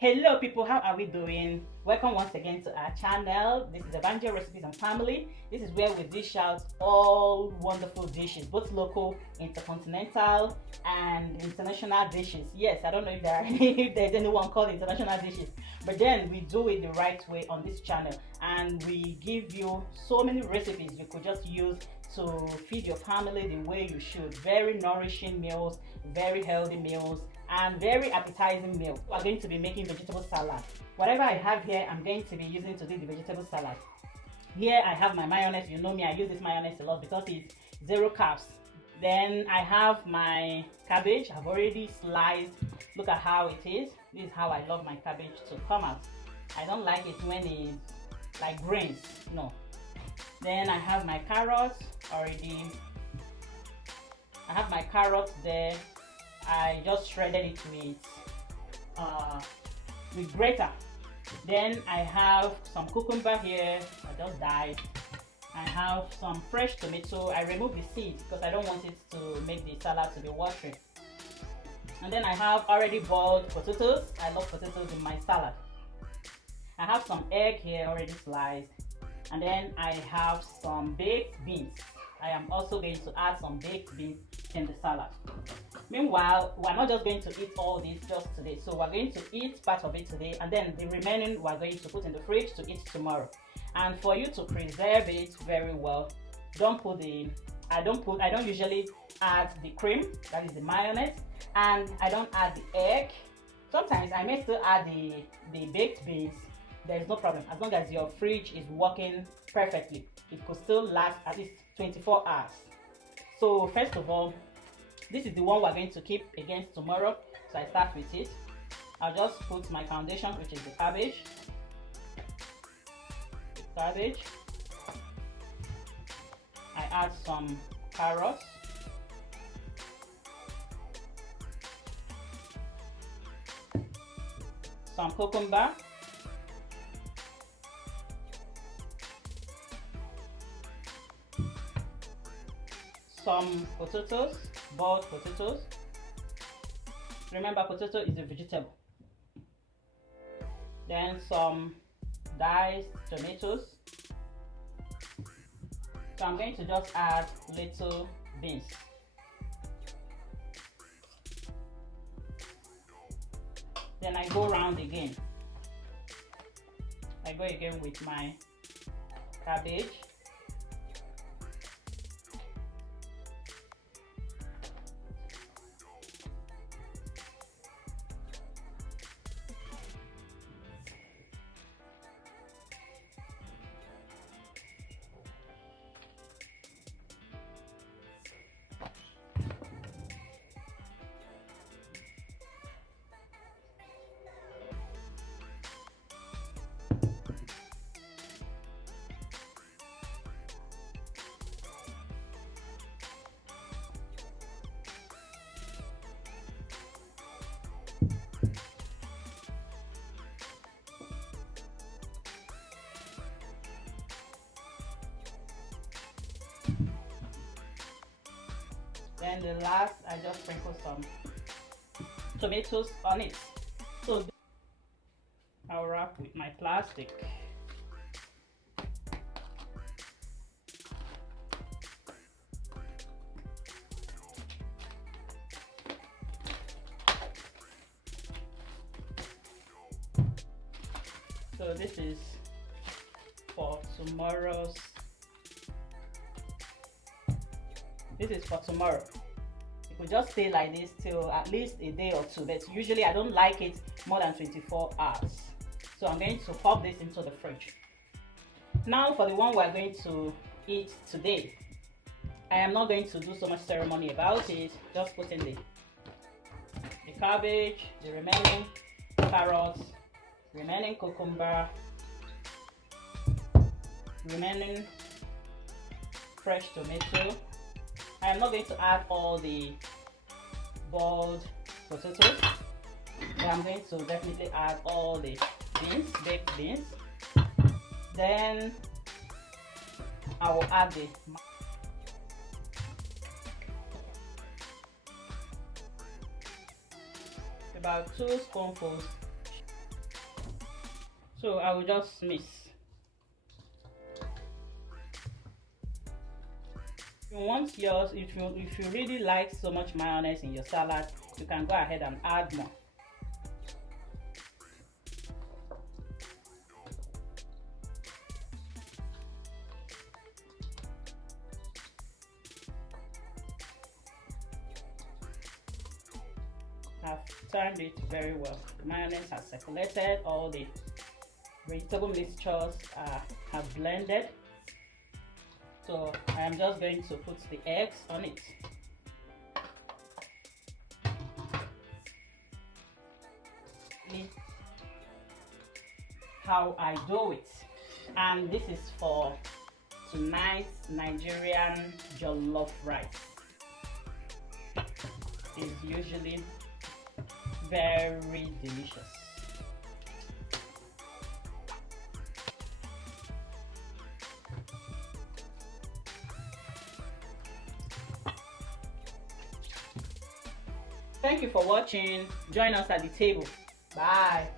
Hello people, how are we doing? Welcome once again to our channel. This is Evangel Recipes and Family. This is where we dish out all wonderful dishes, both local, intercontinental and international dishes. Yes, I don't know if if there's anyone called international dishes, but then we do it the right way on this channel, and we give you so many recipes you could just use to feed your family the way you should. Very nourishing meals, very healthy meals, and very appetizing meal. We are going to be making vegetable salad. Whatever I have here, I'm going to be using to do the vegetable salad. Here I have my mayonnaise. You know me, I use this mayonnaise a lot because it's zero carbs. Then I have my cabbage. I've already sliced. Look at how it is. This is how I love my cabbage to come out. I don't like it when it's like grains. No. Then I have my carrots already. I have my carrots there. I just shredded it with grater. Then I have some cucumber here. I just dyed. I have some fresh tomato. I removed the seeds because I don't want it to make the salad to be watery. And then I have already boiled potatoes. I love potatoes in my salad. I have some egg here already sliced. And then I have some baked beans. I am also going to add some baked beans in the salad. Meanwhile, we're not just going to eat all this just today. So we're going to eat part of it today, and then the remaining we're going to put in the fridge to eat tomorrow. And for you to preserve it very well, I don't usually add the cream, that is the mayonnaise, and I don't add the egg. Sometimes I may still add the baked beans. There is no problem as long as your fridge is working perfectly. It could still last at least 24 hours. So first of all, this is the one we're going to keep against tomorrow. So I start with it. I'll just put my foundation, which is the cabbage. I add some carrots. Some cucumber. Some potatoes, boiled potatoes. Remember, potato is a vegetable. Then some diced tomatoes. So I'm going to just add little beans. Then I go around again. I go again with my cabbage. Then the last, I just sprinkle some tomatoes on it. So I'll wrap with my plastic. So this is for tomorrow's. This is for tomorrow. It will just stay like this till at least a day or two, but usually I don't like it more than 24 hours. So I'm going to pop this into the fridge. Now for the one we're going to eat today, I am not going to do so much ceremony about it. Just put in the cabbage, the remaining carrots, remaining cucumber, remaining fresh tomato. I am not going to add all the boiled potatoes, but I'm going to definitely add all the beans, baked beans. Then I will add about 2 spoonfuls So I will just mix. If you want yours, if you really like so much mayonnaise in your salad, you can go ahead and add more. I've turned it very well. The mayonnaise has circulated, all the vegetable mixtures have blended. So I am just going to put the eggs on it. How I do it. And this is for tonight's Nigerian jollof rice. It's usually very delicious. Thank you for watching. Join us at the table. Bye.